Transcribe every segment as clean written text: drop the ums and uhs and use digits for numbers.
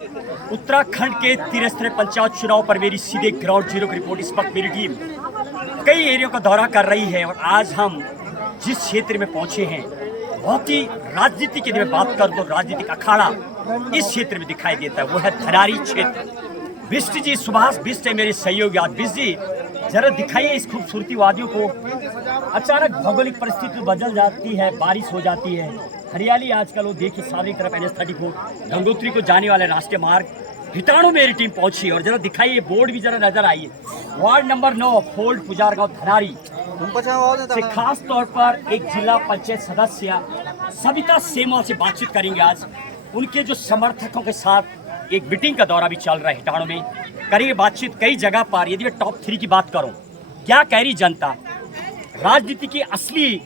उत्तराखंड के त्रिस्तरीय पंचायत चुनाव पर मेरी सीधे ग्राउंड जीरो की रिपोर्ट। इस वक्त मेरी टीम कई एरिया का दौरा कर रही है और आज हम जिस क्षेत्र में पहुंचे हैं बहुत ही राजनीति की मैं बात करूं तो राजनीतिक अखाड़ा इस क्षेत्र में दिखाई देता है, वो है धनारी क्षेत्र। बिष्ट जी, सुभाष बिष्ट है मेरे सहयोगी। आज बिष्ट जी जरा दिखाइए इस खूबसूरती वादियों को। अचानक भौगोलिक परिस्थिति बदल जाती है, बारिश हो जाती है, हरियाली आजकल वो देखिए सारी तरफ एन.एच. 34 गंगोत्री को जाने वाले राष्ट्रीय मार्ग भिटाणु मेरी टीम पहुंची और जरा दिखाइए बोर्ड भी जरा नजर आइए। वार्ड नंबर 9 फोल्ड पुजार गांव धनारी से खास तौर पर एक जिला पंचायत सदस्य सविता सेमवाल से बातचीत करेंगे। आज उनके जो समर्थकों के साथ एक मीटिंग का दौरा भी चल रहा है हिटाणु में, करेंगे बातचीत कई जगह पर। यदि मैं टॉप 3 की बात करूं, क्या कह रही जनता, राजनीति की असली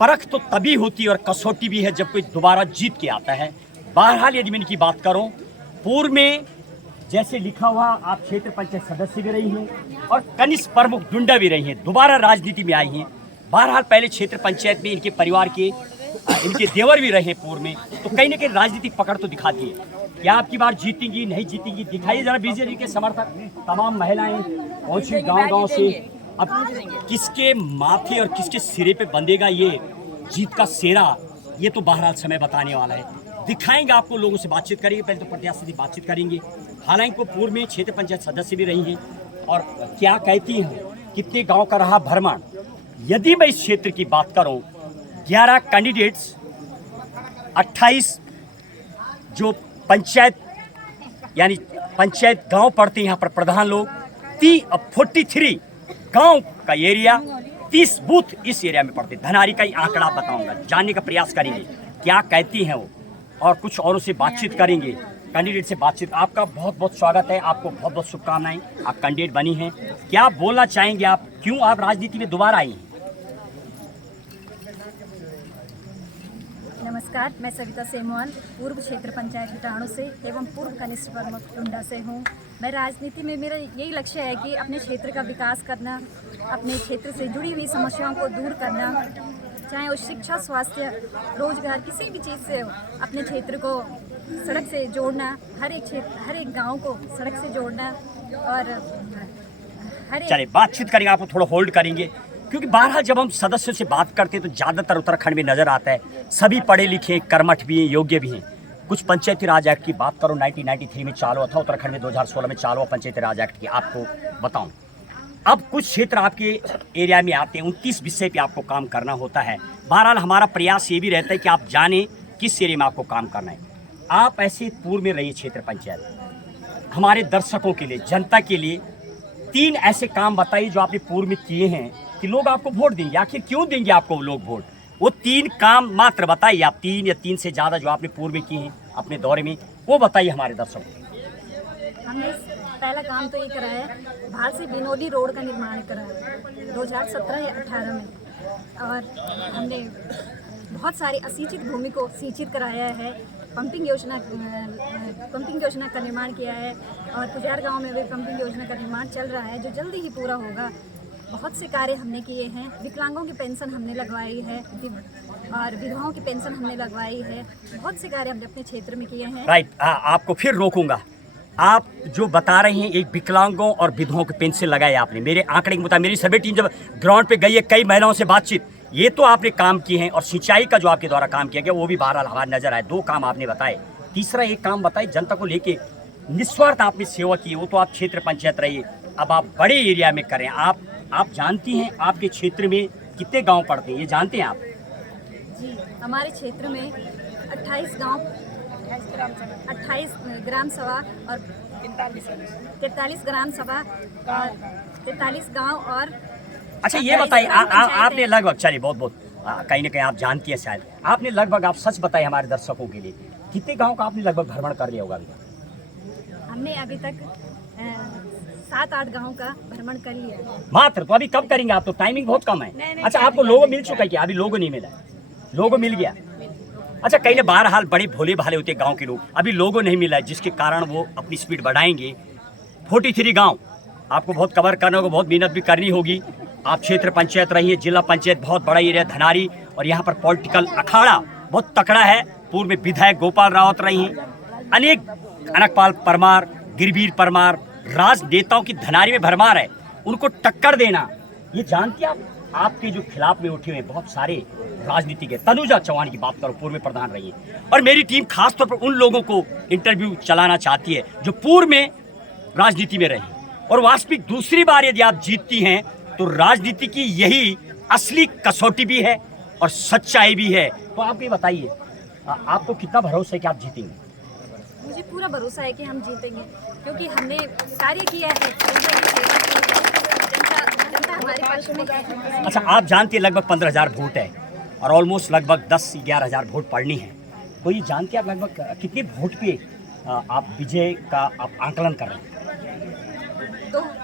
परख तो तभी होती है और कसौटी भी है जब कोई दोबारा जीत के आता है। बहरहाल यदि मैं इनकी बात करूं, पूर्व में जैसे लिखा हुआ आप क्षेत्र पंचायत सदस्य भी रही हैं और कनिष्ठ प्रमुख डुंडा भी रही हैं, दोबारा राजनीति में आई हैं। बहरहाल पहले क्षेत्र पंचायत में इनके परिवार के इनके देवर भी रहे पूर्व में, तो कहीं ना कहीं राजनीतिक पकड़ तो दिखाती है। क्या आपकी बार जीतेंगी नहीं जीतेंगी, दिखाइए जरा। बीजेपी के समर्थक तमाम महिलाएं पहुंची गांव-गांव से। अब किसके माथे और किसके सिरे पे बंधेगा ये जीत का सेरा, ये तो बहरहाल समय बताने वाला है। दिखाएंगे आपको, लोगों से बातचीत करेंगे। पहले तो प्रत्याशी से बातचीत करेंगे। हालांकि वो पूर्व में क्षेत्र पंचायत सदस्य भी रही हैं और क्या कहती हैं, कितने गांव का रहा भ्रमण। यदि मैं इस क्षेत्र की बात करूं, 11 कैंडिडेट्स, 28 जो पंचायत यानी पंचायत गांव पड़ते हैं यहाँ पर प्रधान लोग, 43 गांव का एरिया, 30 बूथ इस एरिया में पड़ते। धनारी का ही आंकड़ा बताऊंगा, जानने का प्रयास करेंगे क्या कहती हैं वो और कुछ औरों से बातचीत करेंगे, कैंडिडेट से बातचीत। आपका बहुत बहुत स्वागत है, आपको बहुत बहुत शुभकामनाएं। आप कैंडिडेट बनी हैं, क्या बोलना चाहेंगे आप, क्यों आप राजनीति में दोबारा आई हैं? नमस्कार, मैं सविता सेमवाल पूर्व क्षेत्र पंचायत हिटाणु से एवं पूर्व कनिष्ठ प्रमुख डुंडा से हूँ। मैं राजनीति में मेरा यही लक्ष्य है कि अपने क्षेत्र का विकास करना, अपने क्षेत्र से जुड़ी हुई समस्याओं को दूर करना, चाहे वो शिक्षा, स्वास्थ्य, रोजगार, किसी भी चीज़ से हो, अपने क्षेत्र को सड़क से जोड़ना, हर एक गांव को सड़क से जोड़ना और हर एक। चलिए बातचीत करेंगे, आपको थोड़ा होल्ड करेंगे क्योंकि बहरहाल जब हम सदस्यों से बात करते हैं तो ज़्यादातर उत्तराखंड में नज़र आता है सभी पढ़े लिखे, कर्मठ भी हैं, योग्य भी हैं। कुछ पंचायती राज एक्ट की बात करो, 1993 में चालू हुआ था उत्तराखंड में, 2016 में चालू हुआ पंचायती राज एक्ट की आपको बताऊं। अब कुछ क्षेत्र आपके एरिया में आते हैं, 29 विषय पे आपको काम करना होता है। बहरहाल हमारा प्रयास ये भी रहता है कि आप जाने किस एरिया में आपको काम करना है। आप ऐसे पूर्व में रहिए क्षेत्र पंचायत, हमारे दर्शकों के लिए, जनता के लिए 3 ऐसे काम बताइए जो आपने पूर्व में किए हैं कि लोग आपको वोट देंगे। आखिर क्यों देंगे आपको लोग वोट? वो 3 काम मात्र बताइए आप, 3 या 3 से ज़्यादा जो आपने पूर्व में किए हैं अपने दौरे में, वो बताइए हमारे दर्शकों को। हमने पहला काम तो ये करा है, बाहर से बिनोली रोड का निर्माण करा है 2017 या 18 में, और हमने बहुत सारी असिंचित भूमि को सिंचित कराया है। पंपिंग योजना का निर्माण किया है और पुजार गांव में भी पंपिंग योजना का निर्माण चल रहा है जो जल्दी ही पूरा होगा। बहुत से कार्य हमने किए हैं। विकलांगों की पेंशन हमने लगवाई है और विधवाओं की पेंशन हमने लगवाई है। बहुत से कार्य हमने अपने क्षेत्र में किए हैं। राइट, आपको फिर रोकूंगा। आप जो बता रहे हैं एक विकलांगों और विधवाओं के पेंशन लगाए आपने, मेरे आंकड़े के मुताबिक मेरी सभी टीम जब ग्राउंड पे गई है, कई महिलाओं से बातचीत, ये तो आपने काम किए हैं। और सिंचाई का जो आपके द्वारा काम किया गया वो भी बहरहाल हमारे नजर आए। 2 काम आपने बताए, तीसरा एक काम बताए, जनता को लेके निस्वार्थ आपने सेवा की, वो तो आप क्षेत्र पंचायत रहिए। अब आप बड़े एरिया में करें। आप जानती हैं आपके क्षेत्र में कितने गांव पड़ते हैं, ये जानते हैं आप? जी, हमारे क्षेत्र में 28 गांव, 28 ग्राम सभा और 43 ग्राम सभा और 43 गांव और। अच्छा ये बताइए, आपने लगभग, चलिए बहुत बहुत कहीं ना कहीं आप जानती हैं शायद, आपने लगभग, आप सच बताइए हमारे दर्शकों के लिए, कितने गाँव का आपने लगभग भ्रमण कर लिया होगा अभी? हमने अभी तक 7-8 गांव का भ्रमण कर लिया मात्र। तो अभी कब करेंगे आप? तो टाइमिंग बहुत कम है। अच्छा, आपको लोगो मिल चुका है क्या? अभी लोगो नहीं मिला? लोगो मिल गया? अच्छा, कहीं ना बहरहाल बड़े भोले भाले होते गांव के लोग, अभी लोगो नहीं मिला है जिसके कारण वो अपनी स्पीड बढ़ाएंगे। 43 गांव आपको बहुत कवर करने को, बहुत मेहनत भी करनी होगी। आप क्षेत्र पंचायत रही है, जिला पंचायत बहुत बड़ा एरिया धनारी, और यहाँ पर पॉलिटिकल अखाड़ा बहुत तकड़ा है। पूर्व में विधायक गोपाल रावत रही हैं, अनेक कनकपाल परमार, गिरवीर परमार, राजनेताओं की धनारी में भरमार है, उनको टक्कर देना, ये जानती आप आपके जो खिलाफ में उठे हुए बहुत सारे राजनीतिक है। तनुजा चौहान की बात करो, पूर्व में प्रधान रही है, और मेरी टीम खासतौर पर उन लोगों को इंटरव्यू चलाना चाहती है जो पूर्व में राजनीति में रहे। और वास्तविक दूसरी बार यदि आप जीतती हैं तो राजनीति की यही असली कसौटी भी है और सच्चाई भी है। तो आप ये बताइए, आपको कितना भरोसा है कि आप जीतेंगे? मुझे पूरा भरोसा है कि हम जीतेंगे, क्योंकि हमने कार्य किया है, जनता की सेवा की है, जनता हमारे पक्ष में है। अच्छा, आप जानते हैं लगभग 15,000 वोट है और ऑलमोस्ट लगभग 10-11,000 वोट पड़नी है, तो ये जानते हैं आप लगभग कितने वोट पे आप विजय का आप आकलन कर रहे हैं?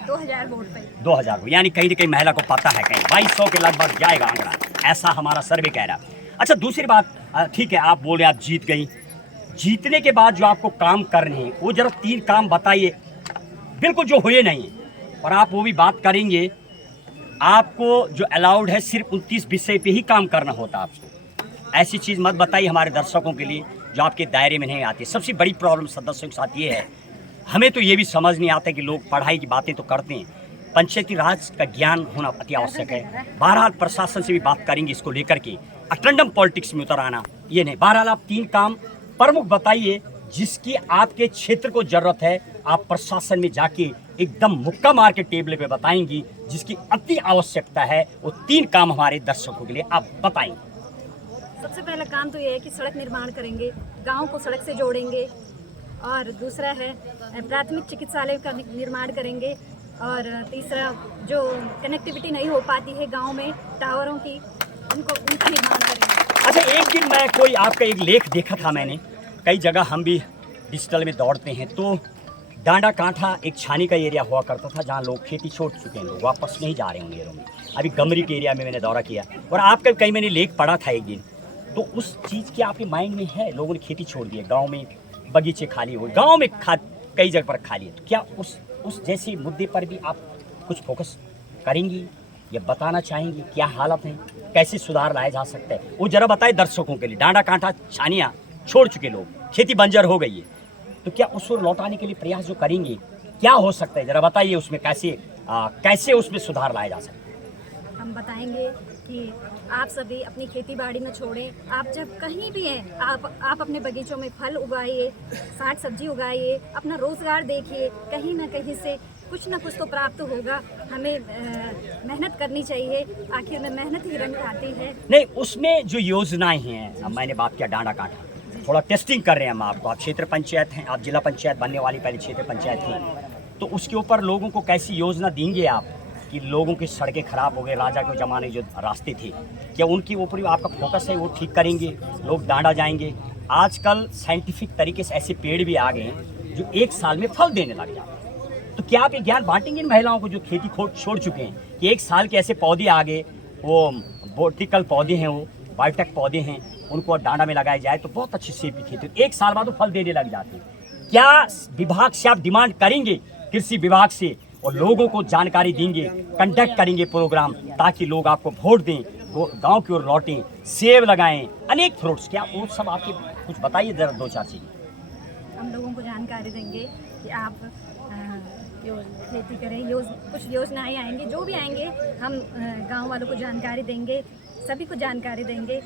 2,000 वोट पे। 2,000 वोट, यानी कहीं ना कहीं महिला को पता है, कहीं 2200 के लगभग जाएगा आंकड़ा, ऐसा हमारा सर्वे कह रहा है। अच्छा, दूसरी बात, ठीक है, आप बोले आप जीत गई, जीतने के बाद जो आपको काम करने हैं वो जरा 3 काम बताइए, बिल्कुल जो हुए नहीं है, और आप वो भी बात करेंगे। आपको जो अलाउड है सिर्फ 29 विषय पे ही काम करना होता है आपको, ऐसी चीज़ मत बताइए हमारे दर्शकों के लिए जो आपके दायरे में नहीं आती। सबसे बड़ी प्रॉब्लम सदस्यों के साथ ये है, हमें तो ये भी समझ नहीं आता कि लोग पढ़ाई की बातें तो करते हैं, पंचायती राज का ज्ञान होना अति आवश्यक है। बहरहाल प्रशासन से भी बात करेंगे इसको लेकर के, अटंडम पॉलिटिक्स में उतर आना ये नहीं। बहरहाल आप 3 काम प्रमुख बताइए जिसकी आपके क्षेत्र को जरूरत है, आप प्रशासन में जाके एकदम मुक्का मार के टेबल पे बताएंगी, जिसकी अति आवश्यकता है। वो 3 काम हमारे दर्शकों के लिए आप बताएंगे। सबसे पहला काम तो ये है कि सड़क निर्माण करेंगे, गांव को सड़क से जोड़ेंगे, और दूसरा है प्राथमिक चिकित्सालय का निर्माण करेंगे, और तीसरा जो कनेक्टिविटी नहीं हो पाती है गांव में टावरों की, उनका निर्माण करेंगे। अच्छा, एक दिन मैं कोई आपका एक लेख देखा था मैंने, कई जगह हम भी डिजिटल में दौड़ते हैं, तो डांडा कांठा एक छानी का एरिया हुआ करता था जहाँ लोग खेती छोड़ चुके हैं, लोग वापस नहीं जा रहे हैं उन एरिया में। अभी गमरी के एरिया में मैंने दौरा किया, और आपका कहीं मैंने लेख पढ़ा था एक दिन, तो उस चीज़ की आपके माइंड में है, लोगों ने खेती छोड़ दी है, गाँव में बगीचे खाली हुए, गाँव में कई जगह पर खाली है, तो क्या उस जैसे मुद्दे पर भी आप कुछ फोकस करेंगी या बताना चाहेंगी क्या हालत है, कैसे सुधार लाया जा सकता है, वो जरा बताएं दर्शकों के लिए। डांडा कांठा छानियाँ छोड़ चुके लोग, खेती बंजर हो गई है, तो क्या उसको लौटाने के लिए प्रयास जो करेंगे क्या हो सकता है, जरा बताइए उसमें कैसे उसमें सुधार लाया जा सकता है। हम बताएंगे कि आप सभी अपनी खेती बाड़ी में छोड़ें, आप जब कहीं भी हैं आप अपने बगीचों में फल उगाइए, साग सब्जी उगाइए, अपना रोज़गार देखिए, कहीं ना कहीं से कुछ ना कुछ तो प्राप्त होगा। हमें मेहनत करनी चाहिए, आखिर में मेहनत ही रंग आती है। नहीं, उसमें जो योजनाएं हैं, मैंने बात किया डांडा कांठा, थोड़ा टेस्टिंग कर रहे हैं हम आपको, आप क्षेत्र पंचायत हैं, आप जिला पंचायत बनने वाली पहले क्षेत्र पंचायत थी, तो उसके ऊपर लोगों को कैसी योजना देंगे आप कि लोगों की सड़कें खराब हो गए, राजा के ज़माने जो रास्ते थे, क्या उनके ऊपर भी आपका फोकस है, वो ठीक करेंगे, लोग डांडा जाएंगे। आजकल साइंटिफिक तरीके से ऐसे पेड़ भी आ गए हैं जो 1 साल में फल देने लग जाते हैं, तो क्या आप ये ज्ञान बांटेंगे इन महिलाओं को जो खेती छोड़ चुके हैं कि 1 साल के ऐसे पौधे आ गए, वो बोटिकल पौधे हैं, वो बायोटेक पौधे हैं, उनको डांडा में लगाया जाए तो बहुत अच्छी सेब की खेती, 1 साल बाद वो फल देने लग जाते हैं। क्या विभाग से आप डिमांड करेंगे, कृषि विभाग से, और लोगों को जानकारी देंगे, कंडक्ट करेंगे प्रोग्राम, ताकि लोग आपको वोट दें, वो गांव की ओर लौटें, सेब लगाएं, अनेक फ्रूट्स, क्या वो सब आपके कुछ बताइए जरा 2-4 चीज़ें। हम लोगों को जानकारी देंगे कि आप खेती करें, कुछ योजनाएं आएंगी, जो भी आएंगे हम गांव वालों को जानकारी देंगे, सभी को जानकारी देंगे।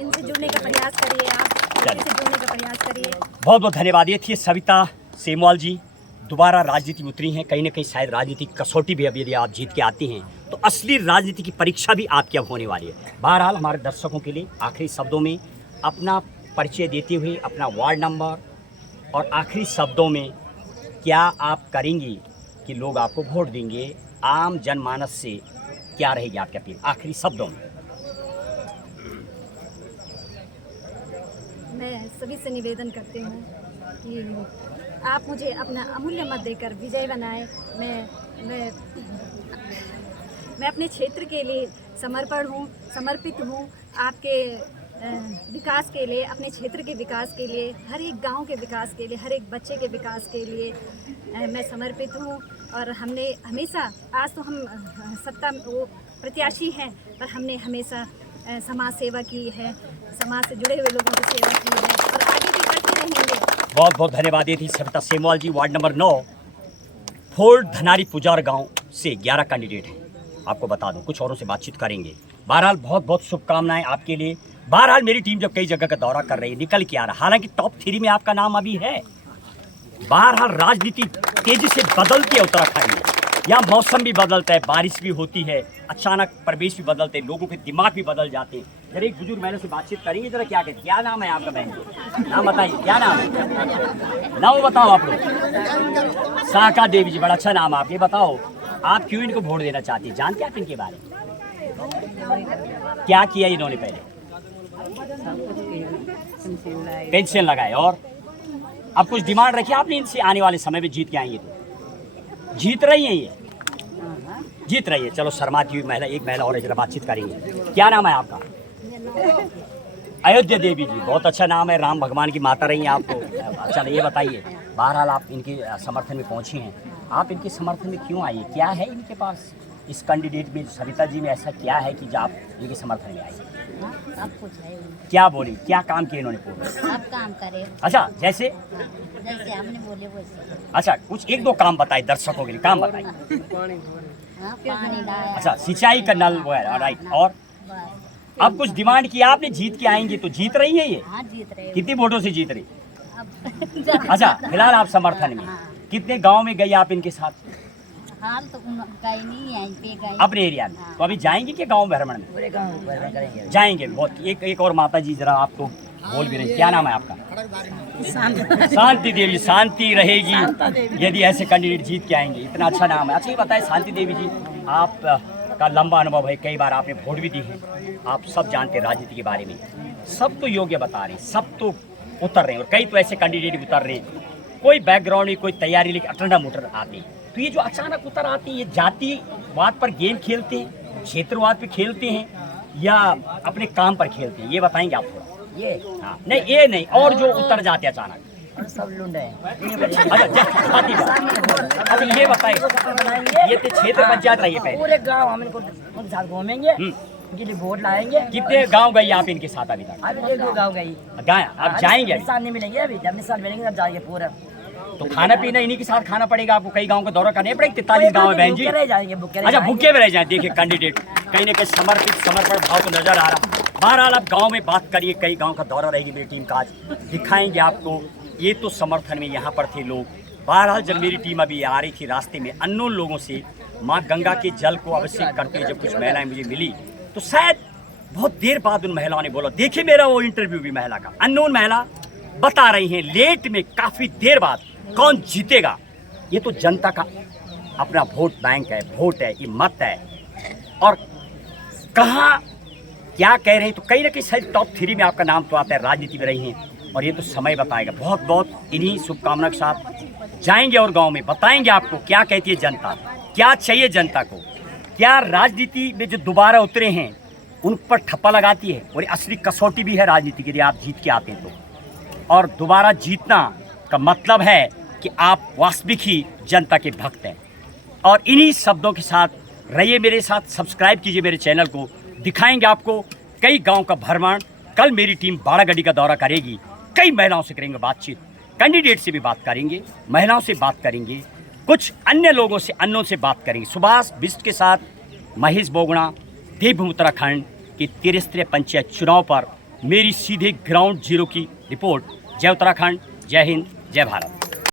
इनसे जुड़ने का प्रयास करिए, आप इनसे जुड़ने का प्रयास करिए। बहुत बहुत धन्यवाद। ये थी सविता सेमवाल जी, दोबारा राजनीति में उतरी हैं, कहीं ना कहीं शायद राजनीतिक कसौटी भी अब यदि आप जीत के आती हैं तो असली राजनीति की परीक्षा भी आपकी अब होने वाली है। बहरहाल हमारे दर्शकों के लिए आखिरी शब्दों में अपना परिचय देते हुए, अपना वार्ड नंबर, और आखिरी शब्दों में क्या आप करेंगी कि लोग आपको वोट देंगे, आम जनमानस से क्या रहेगी आपकी अपील आखिरी शब्दों में? मैं सभी से निवेदन करती हूँ कि आप मुझे अपना अमूल्य मत देकर विजय बनाएं। मैं अपने क्षेत्र के लिए समर्पित हूँ, आपके विकास के लिए, अपने क्षेत्र के विकास के लिए, हर एक गांव के विकास के लिए, हर एक बच्चे के विकास के लिए मैं समर्पित हूँ। और हमने हमेशा, आज तो हम सत्ता वो प्रत्याशी हैं, पर हमने हमेशा समाज सेवा की है, समाज से जुड़े हुए लोगों की सेवा की है, और आगे भी करते रहेंगे। बहुत बहुत धन्यवाद देती सविता सेमवाल जी, वार्ड नंबर 9 फोर्ट धनारी पुजार गांव से 11 कैंडिडेट हैं। आपको बता दूं, कुछ औरों से बातचीत करेंगे। बहरहाल बहुत बहुत शुभकामनाएं आपके लिए। बहरहाल मेरी टीम जब कई जगह का दौरा कर रही है, निकल के आ रहा, हालांकि टॉप 3 में आपका नाम अभी है। बहरहाल राजनीति तेजी से बदलती है उत्तराखंड में। यहाँ मौसम भी बदलता है, बारिश भी होती है, अचानक परिवेश भी बदलते हैं, लोगों के दिमाग भी बदल जाते हैं। जरा एक बुजुर्ग महिला से बातचीत करेंगे, जरा क्या नाम है आपका बहन? नाम बताइए, क्या नाम है? नाम बताओ आप लोग। साका देवी जी, बड़ा अच्छा नाम है। आप ये बताओ, आप क्यों इनको वोट देना चाहती हैं? जानते हैं आप इनके बारे में? क्या किया इन्होंने पहले? पेंशन लगाए। और अब कुछ डिमांड रखी आपने इनसे? आने वाले समय में जीत के आएंगे तो जीत रही है, ये जीत रही है। चलो शर्माती हुई महिला, एक महिला और जरा बातचीत करेंगे। क्या नाम है आपका? अयोध्या देवी जी, बहुत अच्छा नाम है, राम भगवान की माता रही हैं आपको। चलो ये बताइए, बहरहाल आप इनके समर्थन में पहुंची हैं, आप इनके समर्थन में क्यों आई? क्या है इनके पास इस कैंडिडेट में, सविता जी में ऐसा क्या है कि जो आप इनके समर्थन में आई? सब कुछ है। क्या बोली, क्या काम किए इन्होंने पूरे? सब काम करे। अच्छा, जैसे जैसे हमने बोले वैसे। अच्छा, कुछ एक दो काम बताइए दर्शकों के लिए, काम बताइए। हाँ, पानी लाया। अच्छा, सिंचाई का नल वगैरह, राइट। और बस। अब कुछ डिमांड किया आपने, जीत के आएंगे तो जीत रही है ये? हाँ, जीत रहे। कितनी वोटों से जीत रही? अब अच्छा, फिलहाल आप समर्थन में। हाँ। कितने गांव में गई आप इनके साथ? हाल तो गए नहीं है, पे गए। अपने एरिया में। तो अभी जाएंगे कि गांव भ्रमण में? पूरे गाँव करेंगे। जाएंगे। बहुत एक और माता जी जरा आपको बोल भी रही, क्या नाम है आपका? शांति देवी। शांति रहेगी यदि ऐसे कैंडिडेट जीत के आएंगे, इतना अच्छा नाम है। अच्छा ये बताए शांति देवी जी, आप का लंबा अनुभव है, कई बार आपने वोट भी दी है, आप सब जानते हैं राजनीति के बारे में। सब तो योग्य बता रहे हैं, सब तो उतर रहे हैं, और कई तो ऐसे कैंडिडेट उतर रहे हैं, कोई बैकग्राउंड नहीं, कोई तैयारी लेके अटंडम उतर आते हैं। तो ये जो अचानक उतर आते हैं, ये जातिवाद पर गेम खेलते हैं, क्षेत्रवाद पे खेलते हैं, या अपने काम पर खेलते हैं, ये बताएंगे आप थोड़ा? ये हाँ, नहीं ये नहीं, और जो उतर जाते हैं अचानक। और सब लुंडे हैं। अच्छा ये बताइए, ये तो क्षेत्र पंचायत रही है पहले। पूरे गाँव हम इनको उनके साथ घूमेंगे, उनके लिए वोट लाएंगे। कितने गांव गई आप इनके साथ अभी तक? अभी 1-2 गाँव गई। गए, अब जाएंगे अभी? निशान नहीं मिलेंगे, अभी जब निशान मिलेंगे तब जाएंगे पूरा। तो खाना पीना इन्हीं के साथ खाना पड़ेगा आपको, कई गांव का दौरा करने पड़ेगा। 43 गांव है बहन जी। अच्छा, भूखे में रह जाए। देखिए कैंडिडेट कहीं ना कहीं समर्पण भाव तो नजर आ रहा। बहरहाल आप गांव में बात करिए, कई गांव का दौरा रहेगी मेरी टीम का, आज दिखाएंगे आपको। ये तो समर्थन में यहाँ पर थे लोग। बहरहाल जब मेरी टीम अभी आ रही थी, रास्ते में अननोन लोगों से माँ गंगा के जल को अवश्य करते हुए जब कुछ महिलाएं मुझे मिली, तो शायद बहुत देर बाद उन महिलाओं ने बोला, देखिए मेरा वो इंटरव्यू भी महिला का, अननोन महिला बता रही हैं लेट में, काफी देर बाद, कौन जीतेगा। ये तो जनता का अपना वोट बैंक है, वोट है, ये मत है। और कहाँ क्या कह रहे हैं, तो कहीं ना कहीं शायद टॉप 3 में आपका नाम तो आता है, राजनीति में रही हैं, और ये तो समय बताएगा। बहुत बहुत इन्हीं शुभकामना के साथ जाएंगे और गांव में बताएंगे आपको क्या कहती है जनता, क्या चाहिए जनता को, क्या राजनीति में जो दोबारा उतरे हैं उन पर ठप्पा लगाती है, और असली कसौटी भी है राजनीति के लिए, आप जीत के आते हैं तो। और दोबारा जीतना का मतलब है कि आप वास्तविक ही जनता के भक्त हैं। और इन्हीं शब्दों के साथ रहिए मेरे साथ, सब्सक्राइब कीजिए मेरे चैनल को, दिखाएंगे आपको कई गांव का भ्रमण। कल मेरी टीम बाड़ागढ़ी का दौरा करेगी, कई महिलाओं से करेंगे बातचीत, कैंडिडेट से भी बात करेंगे, महिलाओं से बात करेंगे, कुछ अन्य लोगों से, अन्यों से बात करेंगे। सुभाष बिष्ट के साथ महेश बोगड़ा, देवभूमि उत्तराखंड के त्रिस्तरीय पंचायत चुनाव पर मेरी सीधे ग्राउंड जीरो की रिपोर्ट। जय उत्तराखंड, जय हिंद, जय भारत।